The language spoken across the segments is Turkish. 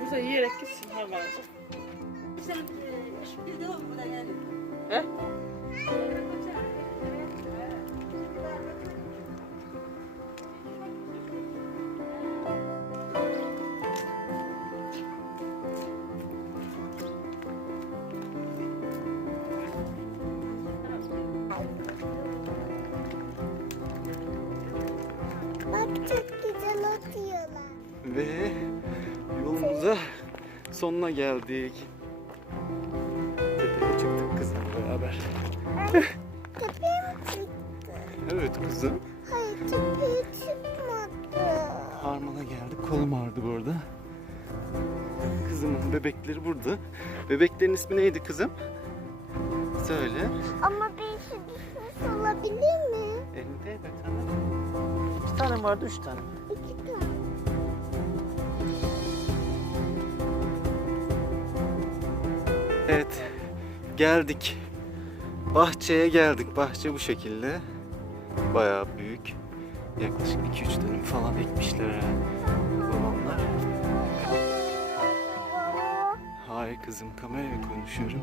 Yoksa yiyerek gitsin normal. Sen e, şu bir de olmadan yani. He? Bak çok güzel atıyorlar. Ve yolumuza sonuna geldik. Tepeye çıktık kızım beraber. Tepeye mi çıktı? Evet kızım. Hayır tepeye çıkmadı. Harman'a geldik. Kolum ağrıdı bu arada. Kızımın bebekleri burada. Bebeklerin ismi neydi kızım? Söyle. Ama birisi düşmüş olabilir mi? Elinde tane. İki tane vardı, üç tane. İki tane. Evet. Geldik. Bahçeye geldik. Bahçe bu şekilde. Bayağı büyük. Yaklaşık 2-3 dönüm falan ekmişler. Babamlar. Hayır kızım kamerayla konuşuyorum.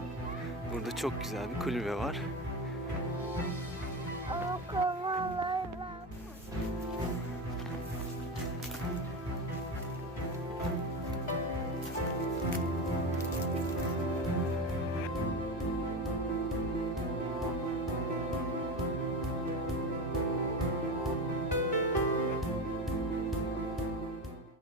Burada çok güzel bir kulübe var.